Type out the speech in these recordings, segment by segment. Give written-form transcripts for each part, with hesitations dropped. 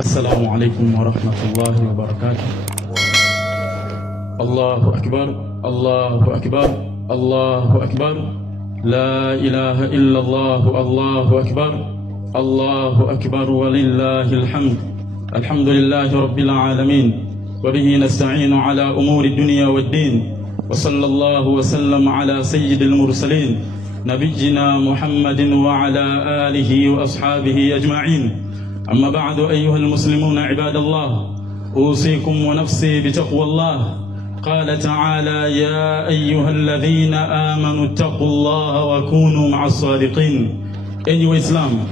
السلام عليكم ورحمة الله وبركاته. الله أكبر الله أكبر الله أكبر، لا إله إلا الله، الله أكبر الله أكبر ولله الحمد. الحمد لله رب العالمين، وبه نستعين على أمور الدنيا والدين، وصلى الله وسلم على سيد المرسلين نبينا محمد وعلى آله وأصحابه أجمعين. أما بعد، أيها المسلمون عباد الله، أوصيكم ونفسي بتقوى الله. قال تعالى: يا أيها الذين آمنوا اتقوا الله وكونوا مع الصادقين. Enyi Waislamu,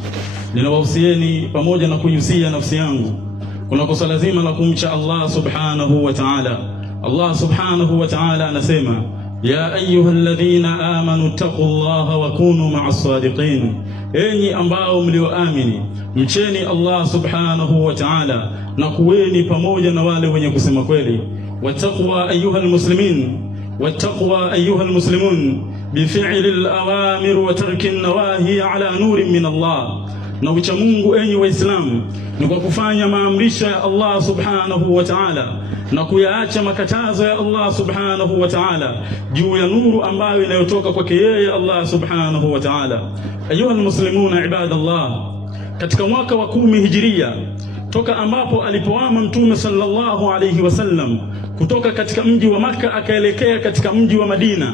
ninawahusieni pamoja na kuihusia nafsi yangu kunakosa lazima la kumcha Allah subhanahu wa ta'ala. Allah subhanahu wa ta'ala anasema: ya ayyuhalladhina amanu taqullaha wa kunu ma'as sadiqin. Enyi ambao mlioamini, mcheni Allah subhanahu wa ta'ala na kuweni pamoja na wale wenye kusema kweli. Wattaqwa ayyuhal muslimin, wattaqwa ayyuhal muslimun bifi'li al-awamir wa tarki an-nawahi ala nurin min Allah. Na ucha Mungu, enyi Waislamu, ni kwa kufanya maamrisho ya Allah subhanahu wa ta'ala na kuyaacha makatazo ya Allah subhanahu wa ta'ala juu ya nuru ambayo inayotoka kwake yeye Allah subhanahu wa ta'ala. Ayuha almuslimuna ibadallah, katika mwaka wa 10 hijiria, toka ambapo alipoama Mtume sallallahu alayhi wasallam kutoka katika mji wa Makka akaelekea katika mji wa Madina,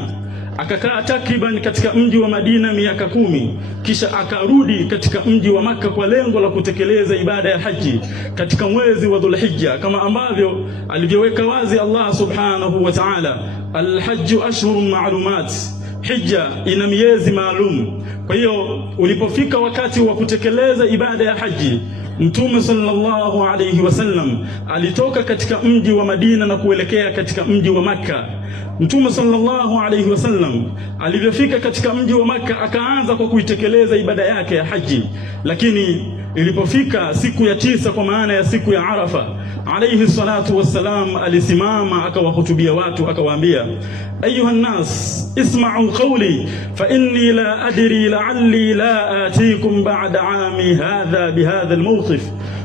akakaa takriban katika mji wa Madina miaka 10, kisha akarudi katika mji wa Makka kwa lengo la kutekeleza ibada ya haji katika mwezi wa Dhulhijja, kama ambavyo alivyoweka wazi Allah subhanahu wa ta'ala: alhajju ashhurun ma'lumat, hija ina miezi maalum. Kwa hiyo ulipofika wakati wa kutekeleza ibada ya haji, Mtume sallallahu alayhi wasallam alitoka katika mji wa Madina na kuelekea katika mji wa Makka. Mtume sallallahu alayhi wasallam alivyofika katika mji wa Makka akaanza kwa kuitekeleza ibada yake ya haji, lakini ilipofika siku ya 9 kwa maana ya siku ya Arafa, alayhi salatu wassalam alisimama akawahutubia watu akawaambia: ayuha nas isma'u qawli fa inni la adri la'alli la atikum ba'da 'ami hadha bihadha al-mawqif.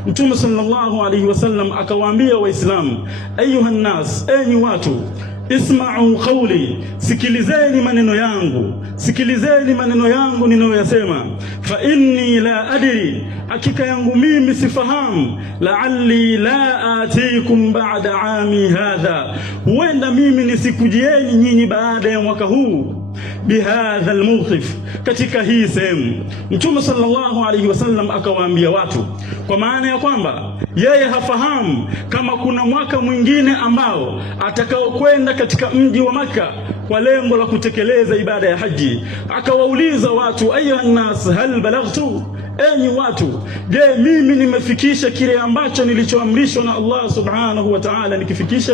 Mtume sallallahu alayhi wasallam akawaambia Waislamu: ayuha nas, enyi watu, isma'u qawli, sikilizeni maneno yangu, sikilizeni maneno yangu ninayoyasema. Fa inni la adri, hakika yangu mimi sifahamu, la'alli la atikum ba'da 'ami hadha, huenda mimi nisikujieni nyinyi baada ya mwaka huu, bihadha almawqif, katika hii sehemu. Mtume sallallahu alayhi wasallam akawaambia watu, kwa maana ya kwamba yeye hafahamu kama kuna mwaka mwingine ambao atakaokwenda katika mji wa Makka kwa lengo la kutekeleza ibada ya haji. Akawauliza watu: ayuha nas hal balaghtu, enyi watu, je, mimi nimefikisha kile ambacho nilichoamrishwa na Allah subhanahu wa ta'ala nikifikisha?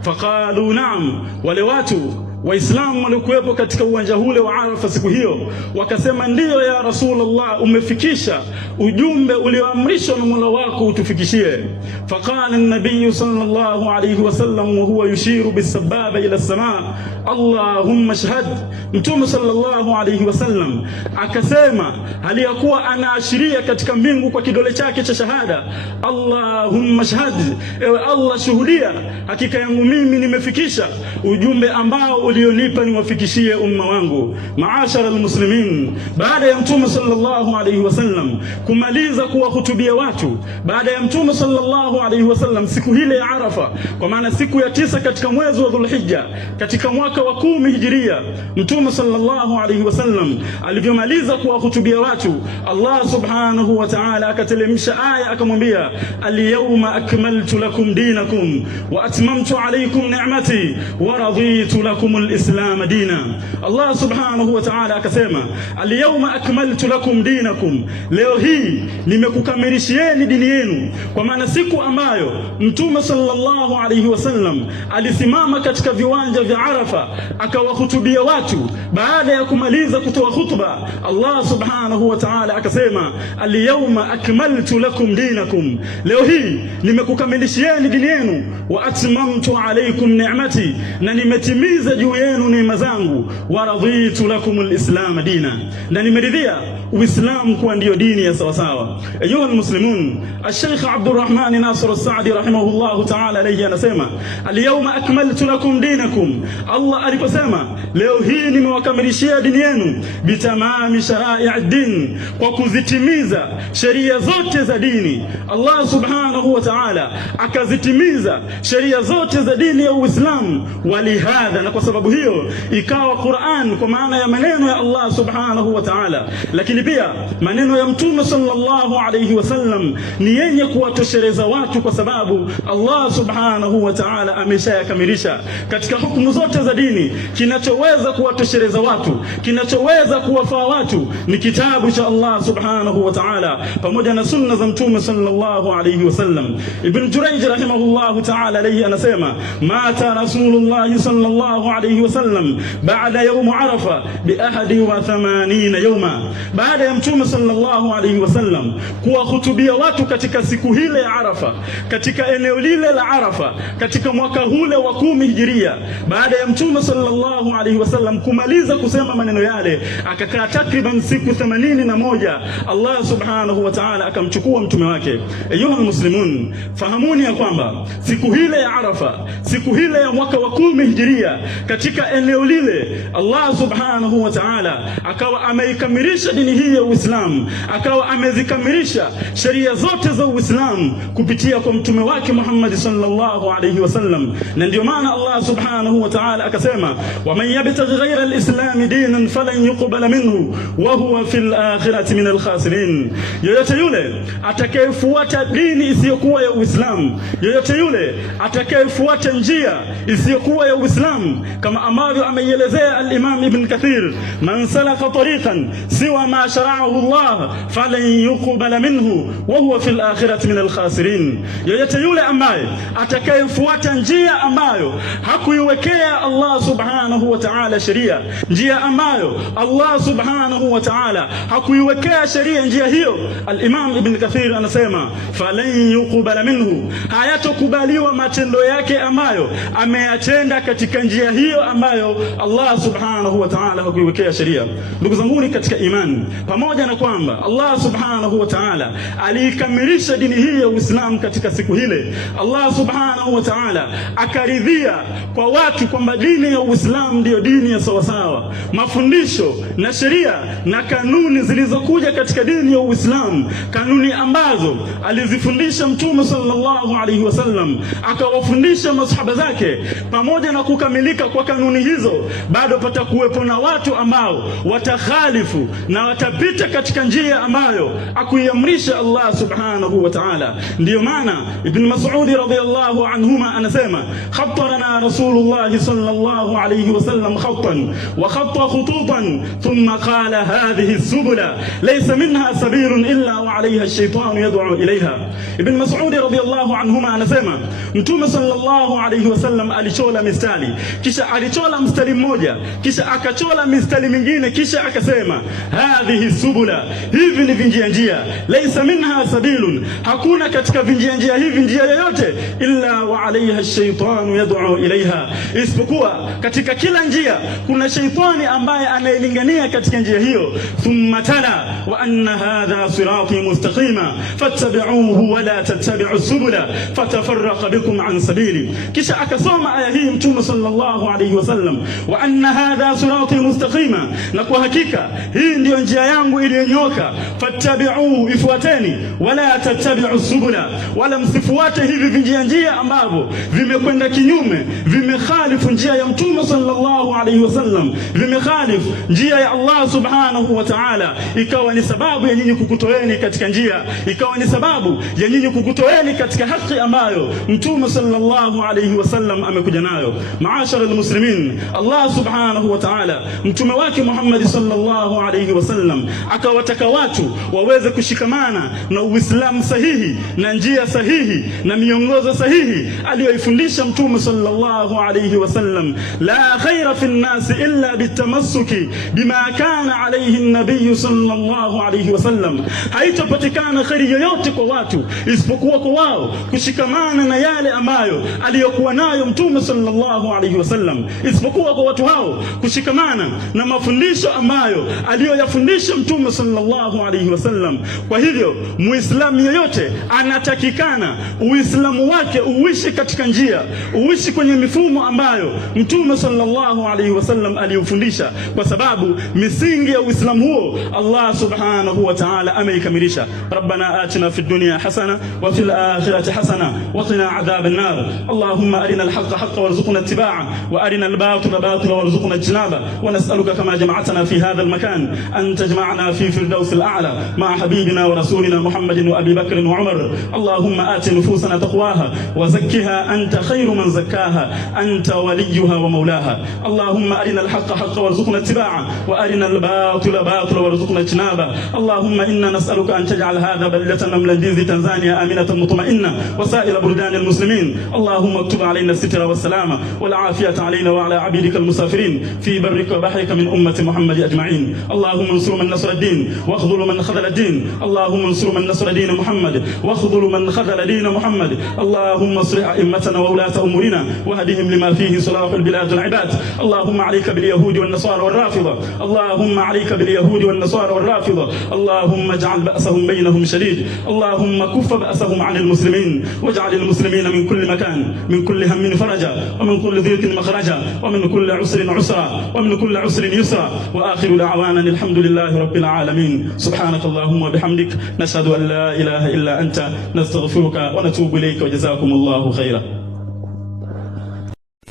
Faqalu na'am, wale watu Waislamu walikuwepo katika uwanja ule wa Arafa siku hiyo wakasema: ndiyo ya Rasulullah, umefikisha ujumbe ulioamrishwa na Mola wako utufikishie. Faqala an-nabiy sallallahu alayhi wasallam wa huwa yushiru bis-sababa ila as-samaa: Allahumma shahad. Mtume sallallahu alayhi wasallam akasema hali ya kuwa anaashiria katika mbingu kwa kidole chake cha shahada: Allahumma shahad, ewe Allah shuhudia, hakika yangu mimi nimefikisha ujumbe ambao ulionipa niwafikishie umma wangu. Maashara almuslimin, baada ya Mtume sallallahu alayhi wasallam kumaliza kuwahutubia watu, baada ya Mtume sallallahu alayhi wasallam siku ile ya Arafa, kwa maana siku ya 9 katika mwezi wa Dhulhijja katika mwaka wa 10 hijiria, Mtume sallallahu alayhi wasallam alivyomaliza kuwahutubia watu, Allah subhanahu wa ta'ala akatelemsha aya akamwambia: al-yawma akmaltu lakum dinakum wa atmamtu alaykum ni'mati wa raditu lakum al-islam dina. Allah subhanahu wa ta'ala akasema: al-yawma akmaltu lakum dinakum, leo hii nimekukamilishieni dini yenu. Kwa maana siku ambayo Mtume sallallahu alayhi wasallam alisimama katika viwanja vya Arafa akawahutubia watu, baada ya kumaliza kutoa hutuba, Allah subhanahu wa ta'ala akasema: al-yawma akmaltu lakum dinakum, leo hii nimekukamilishieni dini yenu, wa atmamtu alaykum ni'mati, na nimetimiza juu juu yenu neema zangu, wa raditu lakumul islam dina, na nimeridhia Uislamu kuwa ndio dini ya sawa sawa. Ayuha almuslimun, Sheikh Abdurrahman Nasir As-Saadi rahimahullah ta'ala alayhi anasema, al-yawma akmaltu lakum dinakum. Allah aliposema leo hii nimewakamilishia dini yenu, bitamami shara'i' din, kwa kuzitimiza sheria zote za dini. Allah subhanahu wa ta'ala akazitimiza sheria zote za dini ya Uislamu. Walihadha, na kwa sababu hiyo ikawa Qur'an kwa maana ya maneno ya Allah subhanahu wa ta'ala, lakini pia maneno ya Mtume sallallahu alayhi wasallam ni yenye kuwatosheleza watu, kwa sababu Allah subhanahu wa ta'ala ameshayakamilisha katika hukumu zote za dini. Kinachoweza kuwatosheleza watu, kinachoweza kuwafaa watu ni kitabu cha Allah subhanahu wa ta'ala pamoja na sunna za Mtume sallallahu alayhi wasallam. Ibn Jurayj rahimahullah ta'ala alayhi anasema, mata Rasulullah sallallahu alayhi wasallam baada yawm Arafa bi 81 yawma, baada ya Mtume sallallahu alayhi wasallam kuwahutubia watu katika siku hile ya Arafa, katika eneo lile la Arafa, katika mwaka ule wa 10 Hijiria, baada ya Mtume sallallahu alayhi wasallam kumaliza kusema maneno yale, akakaa takriban siku 81, Allah subhanahu wa ta'ala akamchukua mtume wake. Ayuha muslimun, fahamuni ya kwamba siku hile ya Arafa, siku hile ya mwaka wa 10 Hijiria, katika eneo lile Allah subhanahu wa ta'ala akawa ameikamilisha dini hii ya Uislamu, akawa amezikamilisha sheria zote za Uislamu kupitia kwa mtume wake Muhammad sallallahu alayhi wasallam. Na ndio maana Allah subhanahu wa ta'ala akasema, wa man yabtaghi ghayra al-islam dinan falan yuqbala minhu wa huwa fil akhirati min al-khasirin. Yoyote yule atakayefuata dini isiyokuwa ya Uislamu, yoyote yule atakayefuata njia isiyokuwa ya Uislamu, kama ambavyo ameielezea al-Imam Ibn Kathir, man salaka tariqan siwa ma shara'ahu Allah falan yuqbala minhu wa huwa fil akhirati min al-khasirin. Yoyote yule ambaye atakayefuata njia ambayo hakuiwekea Allah subhanahu wa ta'ala sheria, njia ambayo Allah subhanahu wa ta'ala hakuiwekea sheria, njia hiyo al-Imam Ibn Kathir anasema falan yuqbala minhu, hayatokubaliwa matendo yake ambayo ameyatenda katika njia hiyo ambayo Allah subhanahu wa ta'ala hakuiwekea sheria. Ndugu zangu katika imani, pamoja na kwamba Allah subhanahu wa ta'ala aliikamilisha dini hii ya Uislamu katika siku hile, Allah subhanahu wa ta'ala akaridhia kwa watu kwamba dini ya Uislamu ndiyo dini ya sawasawa. Mafundisho na sheria na kanuni zilizokuja katika dini ya Uislamu, kanuni ambazo alizifundisha Mtume sallallahu alayhi wasallam, akawafundisha masahaba zake, pamoja na kukamilika kwa kanuni hizo, bado patakuwepo na watu ambao watakhalifu na watapita katika njia ambayo akuiamrisha Allah subhanahu wa ta'ala. Ndiyo maana Ibn Mas'ud radhiyallahu anhuma anasema, khattarana Rasulullah sallallahu alayhi wasallam khattan wa khatta khututan thumma qala hadhihi as-subula laysa minha sabilun illa wa alayha ash-shaytan yad'u ilayha. Ibn Mas'ud radhiyallahu anhuma anasema, Mtume sallallahu alayhi wasallam alichola mistari, kisha alichola mstari mmoja, kisha akachola mistari mingine, kisha akasema hadhihi subula, hivi ni vinjia, laysa minha sabilun, hakuna katika vinjia hivi njia yoyote, illa wa alayha ash-shaytan yad'u ilayha, isipokuwa katika kila njia kuna shaytani ambaye anayelingania katika njia hiyo. Thumma tala wa anna hadha sirati mustaqima fattabi'uhu wa la tattabi'u subula fatafarraqa bikum an sabili. Kisha akasoma aya hii Mtume sallallahu alayhi wasallam, wa anna hadha sirati mustaqima, na kwa hakika hii ndiyo njia yangu iliyonyoka, fattabi'uhu, ifuateni, wala tattabi'u subula, wala msifuate hivi njia ambavyo vimekwenda kinyume, vimekhalifu njia ya Mtume sallallahu alayhi wasallam, vimekhalifu njia ya Allah subhanahu wa ta'ala, ikawa ni sababu ya nyinyi kukutoeni katika njia, ikawa ni sababu ya nyinyi kukutoeni katika haki ambayo Mtume sallallahu alayhi wasallam amekuja nayo. Maashara almuslimin, Allah subhanahu wa ta'ala mtume wake Muhammad sallallahu alayhi wasallam akawataka watu waweze kushikamana na Uislamu sahihi na njia sahihi na miongozo sahihi aliyoifundisha Mtume sallallahu alayhi wasallam. La khaira fi an-nas illa bitamassuki bima kana alayhi an-nabiy sallallahu alayhi wasallam, haitapatikana khairi yoyote kwa watu isipokuwa kwa wao kushikamana na yale ambayo aliyokuwa nayo Mtume sallallahu alayhi wasallam. wasallam, isipokuwa kwa watu hao kushikamana na mafundisho ambayo aliyoyafundisha Mtume sallallahu alaihi wasallam. Kwa hivyo Muislamu yoyote anatakikana Uislamu wake uishi katika njia, uishi kwenye mifumo ambayo Mtume sallallahu alaihi wasallam aliyofundisha, kwa sababu misingi ya Uislamu huo Allah subhanahu wa ta'ala ameikamilisha. Rabbana atina fid dunya hasana wa fil akhirati hasana wa qina adhaban nar. Allahumma arina al-haqqa haqqan warzuqna ittiba'ahu wa arina al-batila batilan warzuqna ijtinaba. Wa nas'aluka kama jama'tana fi hadha al-makan an tajma'na fi firdaus al-a'la ma'a habibina wa rasulina Muhammadin wa Abi Bakr wa Umar. Allahumma ati nufusana taqwaha wa zakkiha anta khayru man zakkaha anta waliyuha wa mawlaha. Allahumma arina al-haqqa haqqan warzuqna ittiba'ahu wa arina al-batila batilan warzuqna ijtinaba. Allahumma inna nas'aluka an taj'al hadha baldatan من جنز تنزانيا آمنة مطمئنة وسائر بلدان المسلمين. اللهم اكتب علينا الستر والسلامة والعافية علينا وعلى عبيدك المسافرين في برك وبحرك من أمة محمد أجمعين. اللهم انصر من نصر الدين واخذل من خذل الدين. اللهم انصر من نصر دين محمد واخذل من خذل دين محمد. اللهم اصلح أئمتنا وولاة أمورنا وهدهم لما فيه صلاح البلاد والعباد. اللهم عليك باليهود والنصارى والرافضة. اللهم عليك باليهود والنصارى والرافضة. اللهم اجعل بأسهم بينهم شديد. اللهم كف بأسهم عن المسلمين واجعل المسلمين من كل مكان من كل هم فرجا ومن كل ضيق مخرجا ومن كل عسر عسرا ومن كل عسر يسرا. وآخر دعوانا الحمد لله رب العالمين. سبحانك اللهم وبحمدك نشهد أن لا إله إلا أنت نستغفرك ونتوب إليك وجزاكم الله خيرا.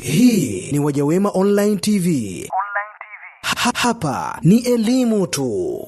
Hii ni Wajawema Online TV. Hapa ni elimu tu.